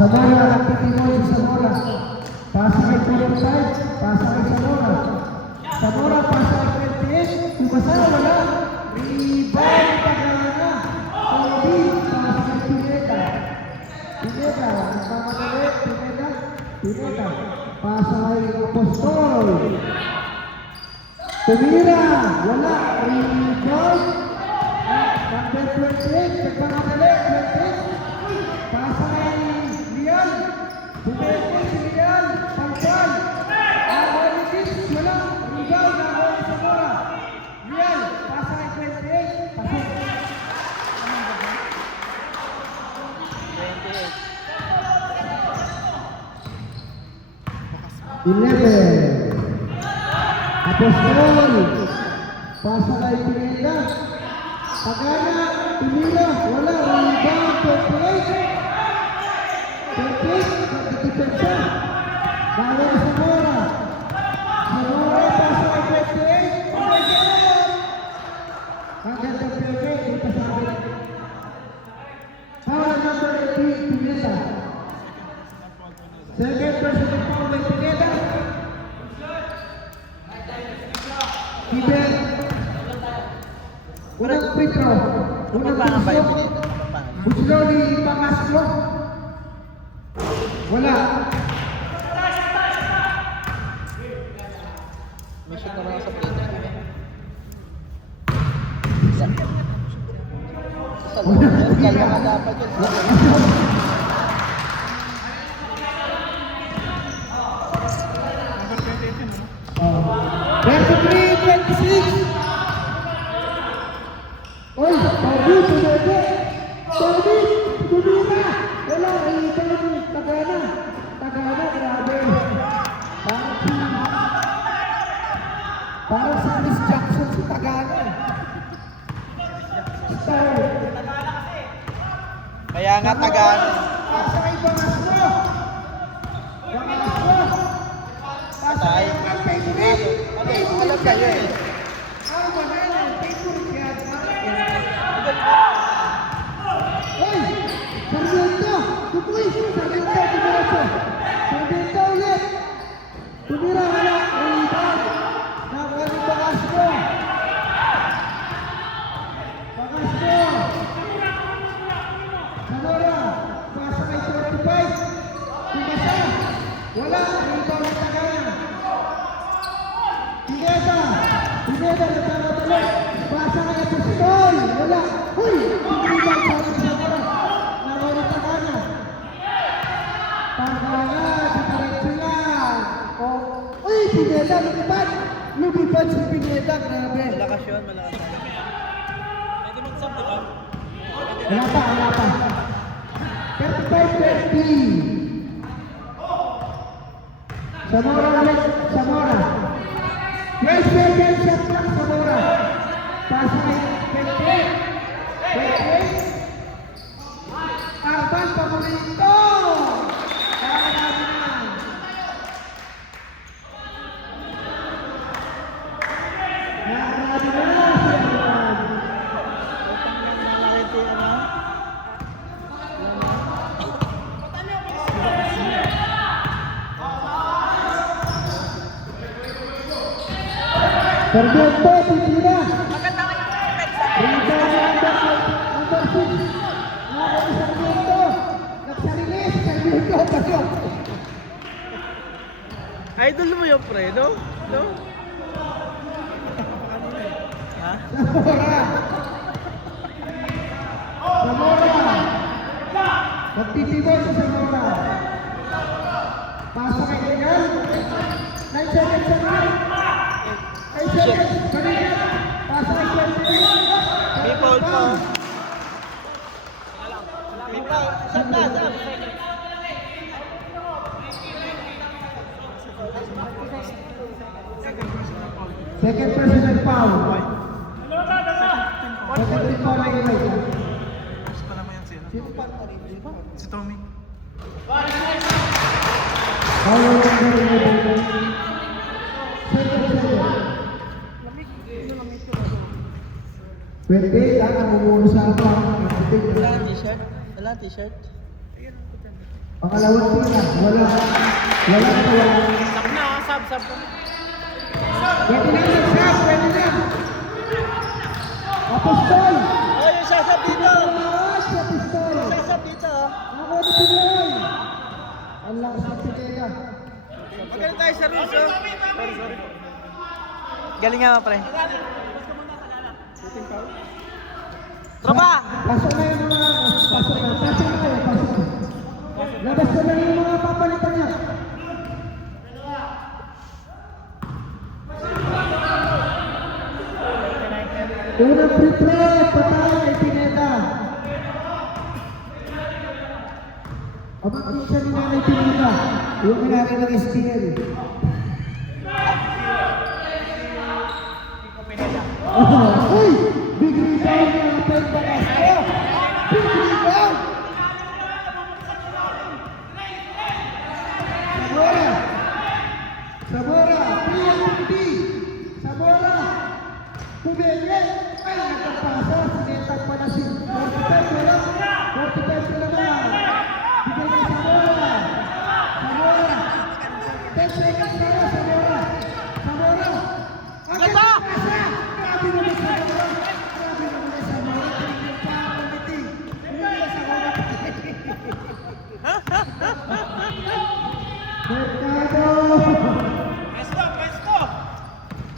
Zamora, nagtitimoy si Zamora. Pasa kay Pulong Side, pasa kay Zamora. Zamora, pasa kay 28. Kumasa, wala. Rebound, Tagana. Kobe, pasa kay Pineda. Pineda, nagmamadali. Pineda. Pasa kay Apostol. Tumira, wala. Rebound. Number 28, nagmamadali. 28. Pasa kay Lian. Bumete si Lian. Pangkal. Aholitis, wala. Rebound, Aholi Zamora. Lian, pasa kay 28. Pasok. 11. Apostol. Pasa kay Pineda. Tagana, Tumira, wala. Rebound, 28. 28, nagtitipensa. Bawal Zamora. Zamora, pasa kay 28. Hanggang sa Pineda, dito sa akin. Foul number 18, Pineda. Second personal foul by Pineda. Kiber. Unang free throw. Unang Pangan ba yung pasok. pinito? Pangan. Gusto ni Pangaslo. Wala. May shoot naman ako sa pinito. Sa loob. Kalma nga dapat yun. Oh. 23-26. Oy, Bobby, tumebe. Bobby, tumira. Wala, rebound. Tagana. Tagana, grabe. Parang si Chris Jackson si Tagana. Star. Kaya nga tagaan. Pasa kay Bangaslo. Bangaslo. Pasa kay favorite. Alam kayo eh. Ang banana, favorite yan. Hoy! Sarmiento! Tupoy! Sarmiento, tumiroso! Sarmiento ulit! Tumira, wala! Rebound! Nakuha ni Bangaslo! Bangaslo! Zamora! Pasa kay 45! Tumasa! Wala! Rebound ng Tagana! Pineda! Pineda, nagmamadali! Pasa kay Apostol! Wala! Uy! Rebound sa ating Zamora! Nakuha ni Tagana! Tagana! Diretso lang! Uy! Pineda! Lumipad! Lumipad si Pineda! Grabe! Malakas yun, malakas yun. Pwede mag-sub, di ba? Wala pa, wala pa. 35-20. Zamora ulit, Zamora. 12 seconds shot lang, Zamora. Pasa kay 28. Arban, paborito! Kaya natin na. Nakakarabi na si Arban. Sarmiento, titira. Rebound number 6. Nakuha ni Sarmiento. Nagsarili si Sarmiento. Pasok. Idol mo yung pre, no? No? Ha? Zamora. Zamora. Nagtitibay si Zamora. Pasa kay Regal. 9 seconds sa rin. 8 seconds. Balikan. Pasa kay 28. May foul pa. May foul. Saan na? Saan? Second personal foul. Second foul ay right. Gusto naman yan siya. Sino pa pa rin? Si Tommy. Foul number 11. Second. 28 ang namumuno sa apa. Wala t-shirt? Wala t-shirt? Pangalawang tira. Wala. Wala pa wala. Sab na, sab. Pwede na mag-sab. Pwede na. Apostol. Ay, yung sasab dito. Sa pistol. Sasab dito. Ako ni Pinoy. Ang lakas ng Pineda. Magaling tayo sa rules, oh. Sorry. Galing nga, pre. Tropa! Pasok na yung mga... Pasok na. Labas ko na yung mga papalitan niya. Unang free throw, patay kay Pineda. Amang siya ni Nanay Pineda, yung kailangan ng STL. Uy! Big rebound niya, Apel Balasco! Big rebound! Sabora, 3-50. Sabora, Pumenge, ay nagpapasa, sinetag pa na si 45 wala, 45 na naman. Bigay kay Sabora, 10 seconds na lang, Sabora, agad pasa, grabe naman Sabora, tinignan pa ang committee, Sabora. Pesto!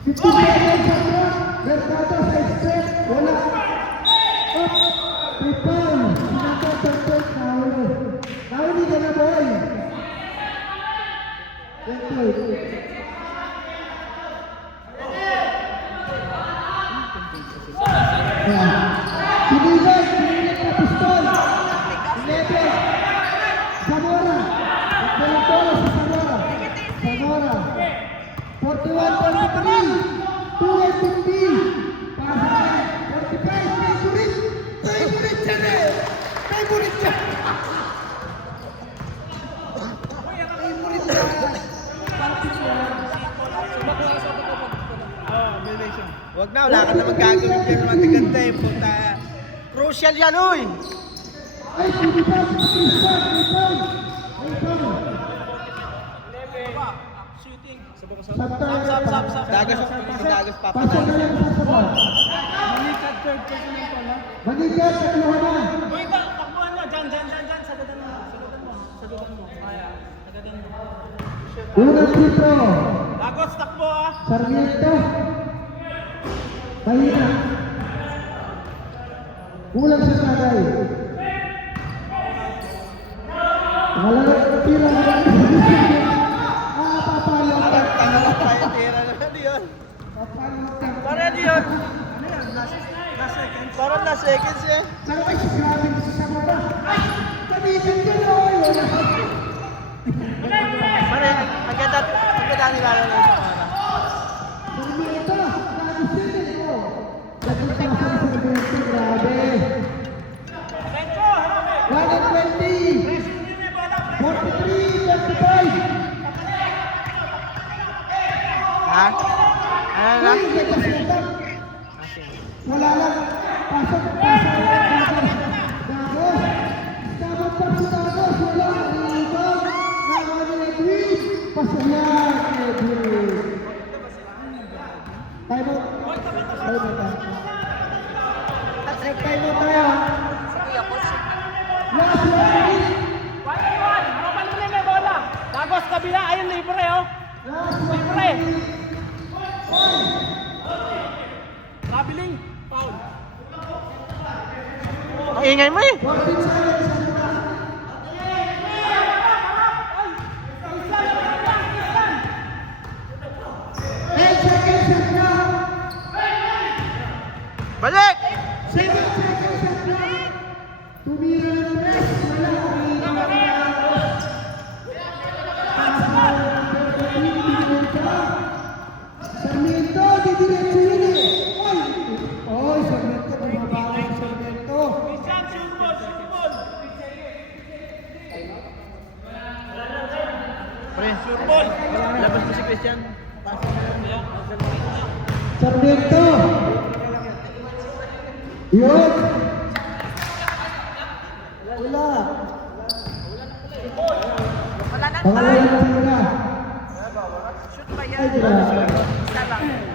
50 seconds Sabora, Mercado sa stretch, wala. Up, rebound, sinatag, nahuli ka na boy. Pinilit na pistol. 11. Zamora. Nagpalang bola sa Zamora. 41-43. 2-50. Pasok. 45. Favorite siya na. Favorite siya. Huwag na, wala ka na magkagawin dyan naman tiganda eh. Punta. Crucial yan, uy! Ay, pinipas. Shooting. Sab. Dagas Pasok papatay. na lang sa sabon. Manikat, third person yung pala. Magigat, katluhan na. Uy, takbuhan mo. Dyan. Sagatan mo. Kaya. Sagatan mo. Unang tito. Dagos, takbo ah. Sarmiento. Bahina. Kulang sa tagay. Pangalawang tira na lang. Papalo. Tangalak tayo, tira na yun. Para yun. Parang last seconds eh. Saan kayo grabe sa Zamora? Ay! Kamisan ka na! Wala. Pare, maganda nilala na yung para. Sarmiento. Grabe sinin ko. Nagpunta ka sa Sarmiento. Grabe. 120. 43, 45. Ha? Ano na? Ay, setak. Wala lang. Pasok. Dagos. Sabot pa si Dagos. Wala. Nalibang. Nagawa ni Edwin. Pasok yan. Edwin. Time out. Time out tayo. Last 1 minute. Kapan mo na may bola. Dagos, kabila. Ayun, libre oh. Last 1 Libre. minute. Traveling. Foul. Ang ingay mo eh. 14 seconds. Balik! 7 seconds at clock. Tumira ng press. Wala. Sarmiento, didiretso yun eh. Oy, Sarmiento, bumabawa si Sarmiento. Pre, surbol. Labas mo si Christian. Sarmiento. Yun. Wala. Pangalawang tira. Shoot ba yan? Ay, grabe. Isa lang.